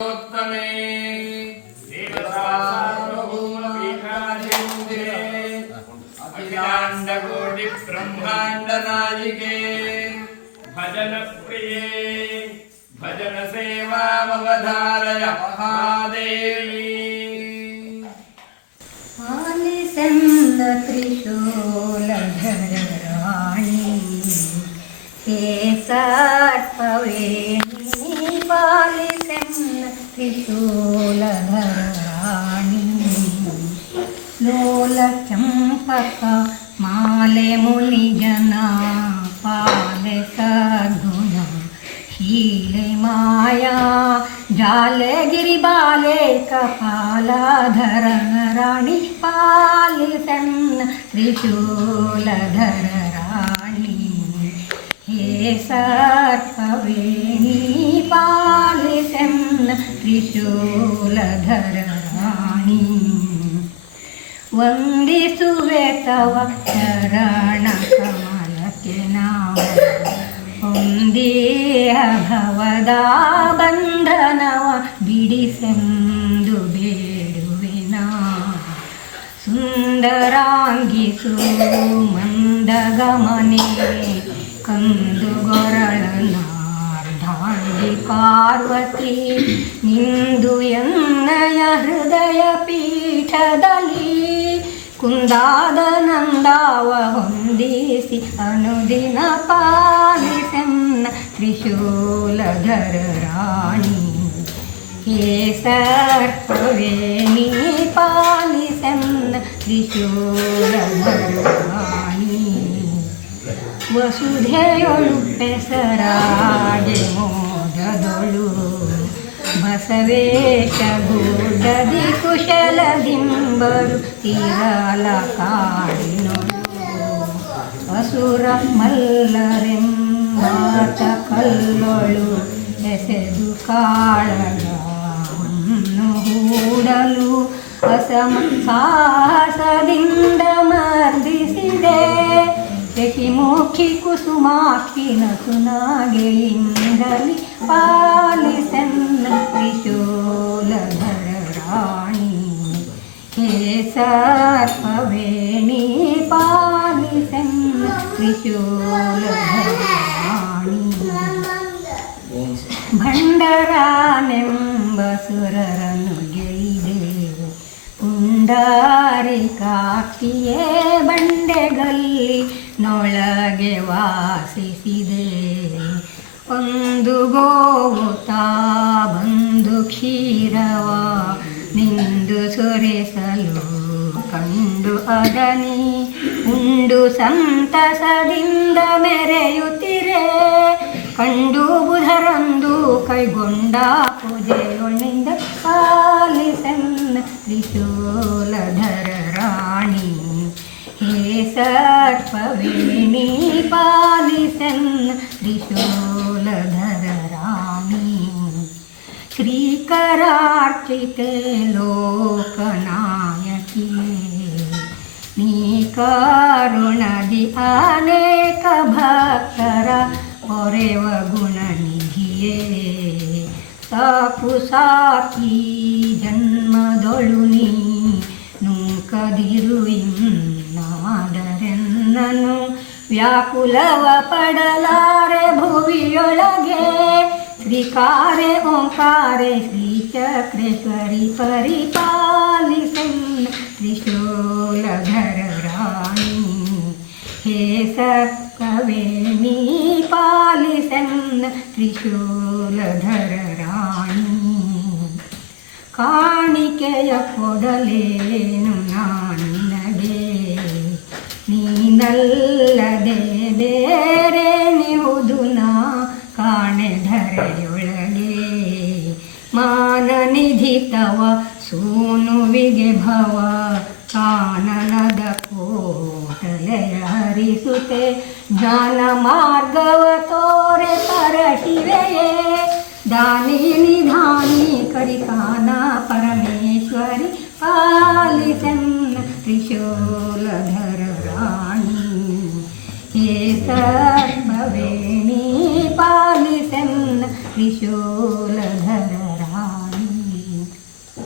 उत्तमे देवतासार्वभौमपीठाधीशे अखिलाण्डकोटि ब्रह्माण्डनायिके भजन प्रिये भजन सेवामवधारय महादेवी पालिसंद त्रिशूलधर राणी हे सर्पवेणी पालिसंद त्रिशूलधर राणी लोल चंपक माले मुनिजना पाले सद्गुण शीले माया जाले गिरिबाले कपालाधरन राणी पालिसन्न त्रिशूलधर राणी हे सर्पवेणी पालिसन्न त्रिशूलधर राणी ವಂದಿಸುವೆ ತವ ಚರಣ ಕಮಲಕ್ಕೆ ನಾವು ಹೊಂದಿಯ ಭವದ ಬಂಧನವ ಬಿಡಿಸೆಂದು ಬೇಡುವೆನ ಸುಂದರಾಂಗಿಸು ಮಂದಗಮನೆ ಕಂದುಗೊರಳನಾರ್ಧಾಂಗಿ ಪಾರ್ವತಿ ನಿಂದು ಎನ್ನಯ ಹೃದಯ ಪೀಠದಲ್ಲಿ ಕುಂದಾದ ನಂದಾವ ಹೊಂದಿಸಿ ಅನುದಿನ ಪಾಲಿಸನ್ನ ತ್ರಿಶೂಲಧರ ರಾಣಿ ಹೇ ಸರ್ಪವೇಣಿ ಪಾಲಿಸನ್ನ ತ್ರಿಶೂಲಧರ ರಾಣಿ ವಸುಧೆಯೊಳು ಪೆಸರಾಗೆ ಮೋದದೊಳು ಬಸವೇಶ ಗೂಡದಿ ಕುಶಲದಿಂಬರು ತೀರಲ ಕಾಡಿನೊಳು ಅಸುರ ಮಲ್ಲರೆಂಬಾತ ಕಲ್ಲೊಳು ಎಸೆದು ಕಾಳಗವನ್ನು ಹೂಡಲು ಅಸಮ ಸಾಹಸದಿಂದ ಮರ್ದಿಸಿದೆ ಶಶಿಮುಖಿ ಕುಸುಮಾಕ್ಷಿ ನಸುನಾಗೆಯಿಂದಲಿ ಪಾಲಿಸನ್ನ ತ್ರಿಶೂಲಧರ ರಾಣಿ ಹೇ ಸರ್ಪವೇಣಿ ಪಾಲಿಸನ್ನ ತ್ರಿಶೂಲಧರ ರಾಣಿ ಭಂಡರಾನೆಂಬ ಸುರರನ್ನು ಗೆಯ್ದೆ ಪುಂಡಾರಿಕಾಕ್ಷಿಯೇ ಬಂಡೆಗಲ್ಲಿ ನೊಳಗೆ ವಾಸಿಸಿದೆ ಒಂದು ಗೋವು ತಾ ಬಂದು ಕ್ಷೀರವ ನಿಂದು ಸುರಿಸಲು ಕಂಡು ಅದನಿ ಉಂಡು ಸಂತಸದಿಂದ ಮೆರೆಯುತ್ತಿರೆ ಕಂಡು ಬುಧರಂದು ಕೈಗೊಂಡ ಪೂಜೆಯೊಳಿಂದ ಪಾಲಿಸನ್ನ ತ್ರಿಶೂಲಧರ ರಾಣಿ ಹೇ ಸರ್ಪವೇಣಿ ಪಾಲಿಸನ್ನ ತ್ರಿಶೂಲಧರ ರಾಣಿ ಶ್ರೀಕರಾರ್ಚಿತೆ ಲೋಕನಾಯಕಿ ನೀ ಕರುಣದಿ ಅನೇಕ ಭಕ್ತರ ಹೊರೆವ ಗುಣನಿಧಿಯೇ ಸಾಕು ಸಾಕಿ ಜನ್ಮದೊಳು ನೀ ನೂಕದಿರು ಇನ್ನಾದರೆನ್ನನು ವ್ಯಾಕುಲವ ಪಡಲಾರೆ ಭುವಿಯೊಳಗೆ ಶ್ರೀಕಾರೆ ಓಂಕಾರೆ ಶ್ರೀಚಕ್ರೇಶ್ವರಿ ಪರಿಪಾಲಿಸನ್ನ ತ್ರಿಶೂಲಧರ ರಾಣಿ ಹೇ ಸರ್ಪವೇಣಿ ಪಾಲಿಸನ್ನ ತ್ರಿಶೂಲಧರ ರಾಣಿ ಕಾಣಿಕೆಯ ಕೊಡಲೇನು ನಾನಿನಗೆ ನೀನಲ್ಲದೆ ಬೇರೆ ನಿಹುದು ನಾ ಕಾಣೆಧರೆಯೊಳಗೆ ಮಾನನಿಧಿ ತವ ಸೂನುವಿಗೆ ಭವ ಕಾನನದ ಕೋಟಲೆಯ ಹರಿಸುತ್ತೆ ಜ್ಞಾನ ಮಾರ್ಗವ